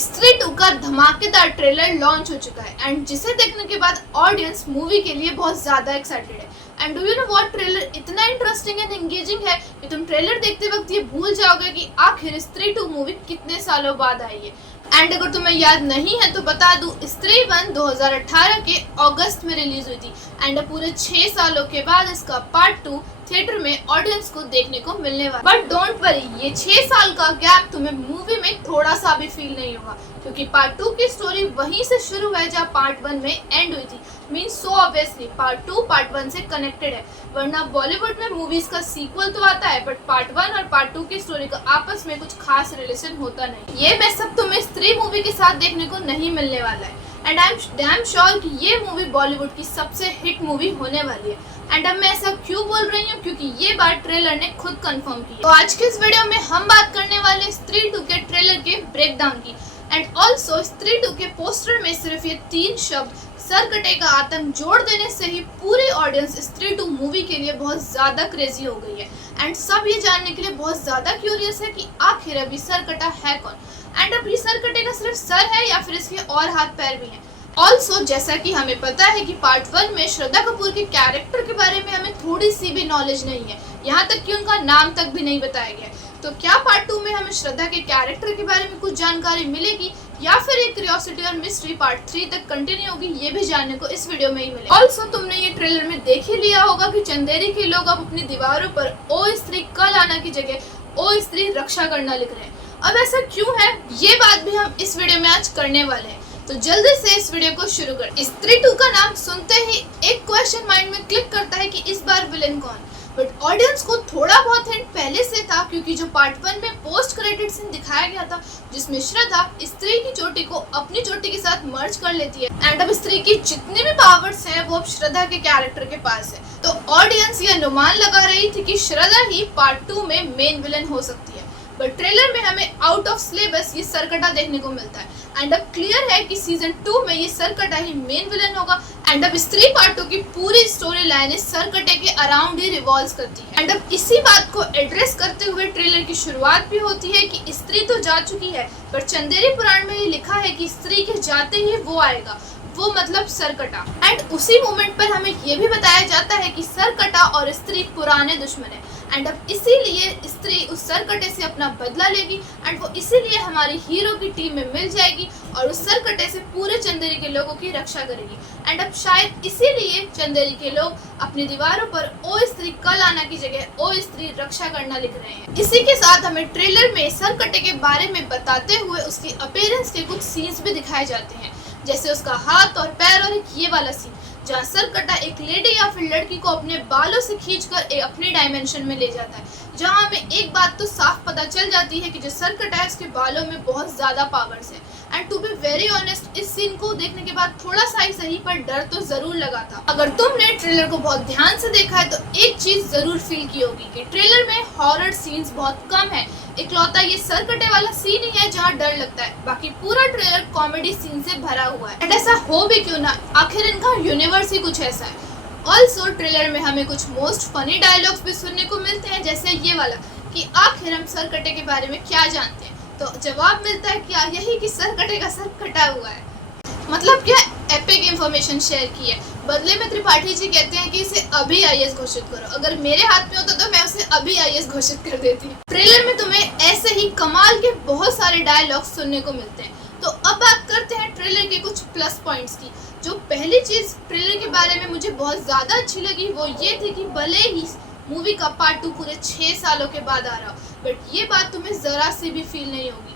स्त्री 2 का धमाकेदार ट्रेलर लॉन्च हो चुका है एंड जिसे देखने के बाद ऑडियंस मूवी के लिए बहुत ज्यादा एक्साइटेड है। And do you know what, trailer इतना इंटरेस्टिंग एंड एंगेजिंग है कि तुम ट्रेलर देखते वक्त ये भूल जाओगे कि आखिर स्त्री 2 मूवी कितने सालों बाद आई है। एंड अगर तुम्हें याद नहीं है तो बता दूं, स्त्री 1 2018 के अगस्त में रिलीज हुई थी एंड पूरे 6 सालों के बाद इसका पार्ट 2 थिएटर में ऑडियंस को देखने को मिलने वाला। बट डोंट वरी, ये 6 साल का गैप तुम्हें मूवी में थोड़ा सा भी फील नहीं होगा, क्योंकि पार्ट 2 की स्टोरी वहीं से शुरू है जहाँ पार्ट 1 में एंड हुई थी। Means so obviously part 2 part 1 से कनेक्टेड है, वरना बॉलीवुड में मूवीज का सीक्वल तो आता है बट पार्ट 1 और पार्ट 2 की स्टोरी का आपस में कुछ खास रिलेशन होता नहीं। ये मैं सब तुम्हें स्त्री मूवी के साथ देखने को नहीं मिलने वाला है and I am damn sure कि ये मूवी बॉलीवुड की सबसे हिट मूवी होने वाली है। एंड अब मैं ऐसा क्यों बोल रही हूँ, क्योंकि ये बात ट्रेलर ने खुद कंफर्म की। तो आज के इस वीडियो में हम बात करने वाले स्त्री 2 के ट्रेलर के ब्रेकडाउन की एंड ऑल्सो स्त्री 2 के पोस्टर में सिर्फ ये 3 शब्द सरकटे का आतंक जोड़ देने से ही पूरी ऑडियंस स्त्री 2 मूवी के लिए बहुत ज्यादा क्रेजी हो गई है एंड सब ये जानने के लिए बहुत ज्यादा क्यूरियस है कि आखिर अभी सरकटा है कौन एंड अभी सरकटे का सिर्फ सर है या फिर इसके और हाथ पैर भी हैं। ऑल्सो जैसा कि हमें पता है कि पार्ट 1 में श्रद्धा कपूर के कैरेक्टर के बारे में हमें थोड़ी सी भी नॉलेज नहीं है, यहाँ तक कि उनका नाम तक भी नहीं बताया गया। तो क्या पार्ट 2 में हमें श्रद्धा के कैरेक्टर के बारे में कुछ जानकारी मिलेगी या फिर एक क्यूरियोसिटी और मिस्ट्री पार्ट 3 तक कंटिन्यू होगी, ये भी जानने को इस वीडियो में ही मिलेगा। ऑल्सो तुमने ये ट्रेलर में देख ही लिया होगा कि चंदेरी के लोग अब अपनी दीवारों पर ओ स्त्री कल आना की जगह ओ स्त्री रक्षा करना लिख रहे हैं। अब ऐसा क्यों है, ये बात भी हम इस वीडियो में आज करने वाले हैं, तो जल्दी से इस वीडियो को शुरू कर। स्त्री 2 का नाम सुनते ही एक क्वेश्चन माइंड में क्लिक करता है कि इस बार विलेन कौन। बट ऑडियंस को थोड़ा बहुत हिंट पहले से था, क्योंकि जो पार्ट 1 में पोस्ट क्रेडिट सीन दिखाया गया था जिसमें श्रद्धा स्त्री की चोटी को अपनी चोटी के साथ मर्ज कर लेती है एंड अब स्त्री की जितनी भी पावर्स हैं वो अब श्रद्धा के कैरेक्टर के पास है। तो ऑडियंस ये अनुमान लगा रही थी कि श्रद्धा ही पार्ट 2 में मेन विलेन हो सकती है। बट ट्रेलर में हमें आउट ऑफ सिलेबस ये सरकटा देखने को मिलता है एंड अब क्लियर है कि सीजन 2 में ये सरकटा ही मेन विलेन होगा एंड अब स्त्री पार्ट 2 की पूरी स्टोरी लाइन इस सरकटे के अराउंड ही रिवॉल्व करती है। एंड अब इसी बात को एड्रेस करते हुए ट्रेलर की शुरुआत भी होती है कि स्त्री तो जा चुकी है पर चंदेरी पुराण में ये लिखा है कि स्त्री के जाते ही वो आएगा, वो मतलब सरकटा। एंड उसी मोमेंट पर हमें ये भी बताया जाता है कि सरकटा और स्त्री पुराने दुश्मन है एंड अब इसीलिए स्त्री उस सरकटे से अपना बदला लेगी एंड वो इसीलिए हमारी हीरो की टीम में मिल जाएगी और उस सरकटे से पूरे चंदेरी के लोगों की रक्षा करेगी। एंड अब शायद इसीलिए चंदेरी के लोग अपनी दीवारों पर ओ स्त्री कल आना की जगह ओ स्त्री रक्षा करना लिख रहे हैं। इसी के साथ हमें ट्रेलर में सरकटे के बारे में बताते हुए उसकी अपीयरेंस के कुछ सीन्स भी दिखाए जाते हैं, जैसे उसका हाथ और पैर और एक ये वाला सीन जहाँ सरकटा एक लेडी या फिर लड़की को अपने बालों से खींचकर एक अपने डायमेंशन में ले जाता है, जहाँ हमें एक बात तो साफ पता चल जाती है कि जो सरकटा है उसके बालों में बहुत ज्यादा पावर्स है। And to be very honest, इस सीन को देखने के बाद थोड़ा सा ही सही पर डर तो जरूर लगा था। अगर तुमने ट्रेलर को बहुत ध्यान से देखा है तो एक चीज जरूर फील की होगी कि ट्रेलर में हॉरर सीन्स बहुत कम है, इकलौता ये सरकटे वाला सीन ही है जहाँ डर लगता है, बाकी पूरा ट्रेलर कॉमेडी सीन से भरा हुआ है। एंड ऐसा हो भी क्यों ना, आखिर इनका यूनिवर्स ही कुछ ऐसा है। ऑल्सो ट्रेलर में हमें कुछ मोस्ट फनी डायलॉग्स भी सुनने को मिलते हैं, जैसे ये वाला कि आखिर हम सरकटे के बारे में क्या जानते हैं, तो जवाब मिलता है कि यही कि सरकटे का सर कटा हुआ है। मतलब क्या एपिक इंफॉर्मेशन शेयर की है। बदले में त्रिपाठी जी कहते हैं कि इसे अभी आईएएस घोषित करो, अगर मेरे हाथ में होता तो मैं उसे अभी आईएएस घोषित कर देती। ट्रेलर में तुम्हें ऐसे ही कमाल के बहुत सारे डायलॉग सुनने को मिलते हैं। तो अब बात करते हैं ट्रेलर के कुछ प्लस पॉइंट्स की। जो पहली चीज ट्रेलर के बारे में मुझे बहुत ज्यादा अच्छी लगी वो ये थी कि भले ही मूवी का पार्ट 2 पूरे 6 सालों के बाद आ रहा, बट ये बात तुम्हें जरा सी भी फील नहीं होगी,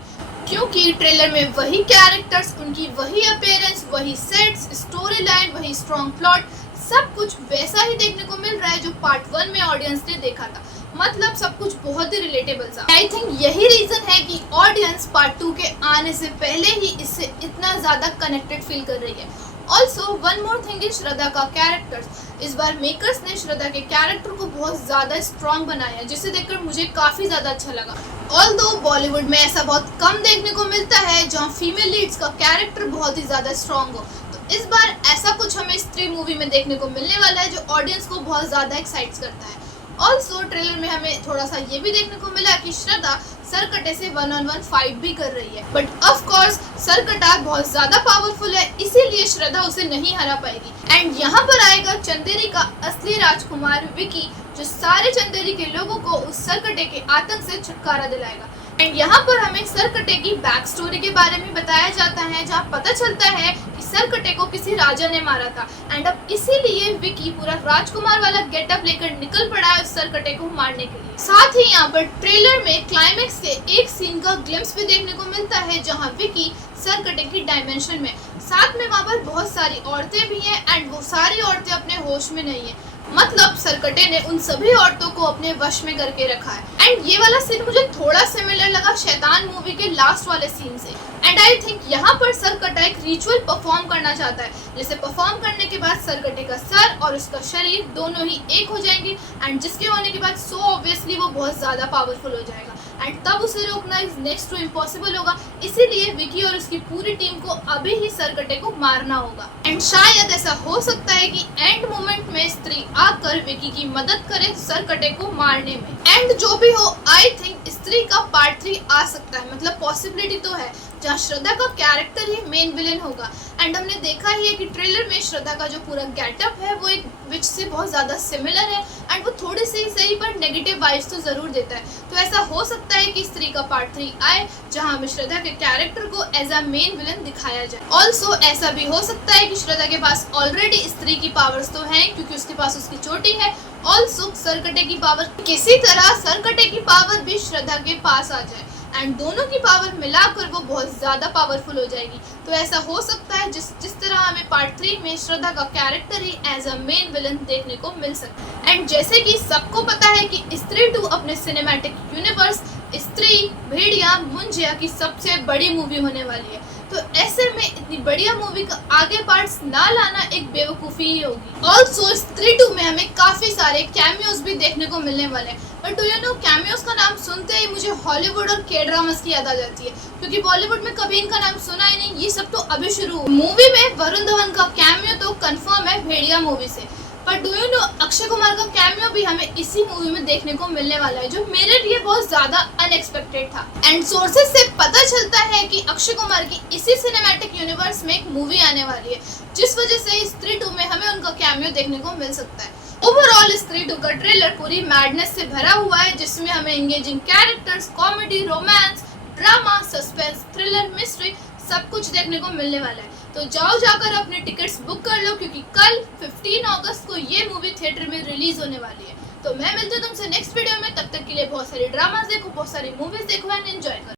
क्योंकि ट्रेलर में वही कैरेक्टर्स, उनकी वही अपीयरेंस, वही सेट्स, स्टोरी लाइन, वही स्ट्रॉन्ग प्लॉट, सब कुछ वैसा ही देखने को मिल रहा है जो पार्ट 1 में ऑडियंस ने देखा था। मतलब सब कुछ बहुत ही रिलेटेबल था। आई थिंक यही रीजन है कि ऑडियंस पार्ट 2 के आने से पहले ही इससे इतना ज्यादा कनेक्टेड फील कर रही है। Also one more thing is Shraddha का कैरेक्टर्स। इस बार मेकर्स ने श्रद्धा के कैरेक्टर को बहुत ज्यादा स्ट्रॉन्ग बनाया, जिसे देखकर मुझे काफी ज्यादा अच्छा लगा। ऑल्दो बॉलीवुड में ऐसा बहुत कम देखने को मिलता है जहाँ फीमेल लीड्स का कैरेक्टर बहुत ही ज्यादा स्ट्रॉन्ग हो, तो इस बार ऐसा कुछ हमें स्त्री मूवी में देखने को मिलने वाला है जो ऑडियंस को बहुत ज्यादा एक्साइट्स करता है। ऑल्सो ट्रेलर में हमें थोड़ा सा ये भी देखने को मिला कि श्रद्धा सरकटे से 1-on-1 फाइट भी कर रही है, बट ऑफ कोर्स सरकटा बहुत ज्यादा पावरफुल है, इसीलिए श्रद्धा उसे नहीं हरा पाएगी। एंड यहाँ पर आएगा चंदेरी का असली राजकुमार विकी, जो सारे चंदेरी के लोगों को उस सरकटे के आतंक से छुटकारा दिलाएगा। एंड यहाँ पर हमें सरकटे की बैक स्टोरी के बारे में बताया जाता है, जहाँ पता चलता है कि सरकटे को किसी राजा ने मारा था एंड अब इसीलिए विकी पूरा राजकुमार वाला गेटअप लेकर निकल पड़ा है उस सरकटे को मारने के लिए। साथ ही यहाँ पर ट्रेलर में क्लाइमेक्स के एक सीन का ग्लिम्स भी देखने को मिलता है, जहाँ विकी सरकटे की डायमेंशन में, साथ में वहाँ पर बहुत सारी औरतें भी हैं एंड वो सारी औरतें अपने होश में नहीं है, मतलब सरकटे ने उन सभी औरतों को अपने वश में करके रखा है। एंड ये वाला सीन मुझे थोड़ा सिमिलर लगा शैतान मूवी के लास्ट वाले सीन से। एंड आई थिंक यहाँ पर सरकटा एक रिचुअल परफॉर्म करना चाहता है, जिसे परफॉर्म करने के बाद सरकटे का सर और उसका शरीर दोनों ही एक हो जाएंगे एंड जिसके होने के बाद सो ऑब्वियसली वो बहुत ज्यादा पावरफुल हो जाएगा एंड तब उसे रोकना इज नेक्स्ट टू इम्पॉसिबल होगा। इसीलिए विकी और उसकी पूरी टीम को अभी ही सरकटे को मारना होगा। एंड शायद ऐसा हो सकता है कि एंड मोमेंट में स्त्री आकर विकी की मदद करे सरकटे को मारने में। एंड जो भी हो, आई थिंक स्त्री का पार्ट 3 आ सकता है, मतलब पॉसिबिलिटी तो है, जहाँ श्रद्धा का कैरेक्टर ही मेन विलेन होगा। एंड हमने देखा ही है कि ट्रेलर में श्रद्धा का जो पूरा गेटअप है वो एक विच से बहुत ज़्यादा सिमिलर है एंड वो थोड़ी सी सही पर नेगेटिव वाइब्स तो ज़रूर देता है। तो ऐसा हो सकता है कि स्त्री का पार्ट 3 आए, जहाँ हमें श्रद्धा के कैरेक्टर को एज अ मेन विलन दिखाया जाए। ऑल्सो ऐसा भी हो सकता है कि श्रद्धा के पास ऑलरेडी स्त्री की पावर्स तो हैं, क्योंकि उसके पास उसकी चोटी है। ऑल्सो सरकटे की पावर, किसी तरह सरकटे की पावर भी श्रद्धा के पास आ जाए एंड दोनों की पावर मिलाकर वो बहुत ज्यादा पावरफुल हो जाएगी। तो ऐसा हो सकता है जिस तरह हमें पार्ट 3 में श्रद्धा का कैरेक्टर ही एज अ मेन विलन देखने को मिल सकता है। एंड जैसे कि सबको पता है कि स्त्री 2 अपने सिनेमैटिक यूनिवर्स स्त्री भेड़िया मुंजिया की सबसे बड़ी मूवी होने वाली है, तो ऐसे में इतनी बढ़िया मूवी का आगे पार्ट्स ना लाना एक बेवकूफ़ी ही होगी। ऑल्सो स्त्री 2 में हमें काफ़ी सारे कैमियोज भी देखने को मिलने वाले हैं, but do you know cameos का नाम सुनते ही मुझे हॉलीवुड और के ड्रामास की याद आ जाती है, क्योंकि बॉलीवुड में कभी इनका नाम सुना ही नहीं, ये सब तो अभी शुरू हुआ। मूवी में वरुण धवन का कैमियो तो कंफर्म है भेड़िया मूवी से, पर do you know Akshay Kumar का कैमियो भी हमें इसी मूवी में देखने को मिलने वाला है, जो मेरे लिए बहुत ज्यादा अनएक्सपेक्टेड था। एंड सोर्सेज से पता चलता है कि अक्षय कुमार की इसी सिनेमैटिक यूनिवर्स में एक मूवी आने वाली है, जिस वजह से स्त्री 2 में हमें उनका कैमियो देखने को मिल सकता है। ओवरऑल स्त्री 2 का ट्रेलर पूरी मैडनेस से भरा हुआ है, जिसमें हमें engaging characters, comedy, romance, drama, suspense, thriller, mystery सब कुछ देखने को मिलने वाला है। तो जाओ जाकर अपने टिकट्स बुक कर लो, क्योंकि कल 15 अगस्त को ये मूवी थिएटर में रिलीज होने वाली है। तो मैं मिलती हूँ तुमसे नेक्स्ट वीडियो में, तब तक के लिए बहुत सारी ड्रामास देखो, बहुत सारी मूवीज देखो एंड एंजॉय करो।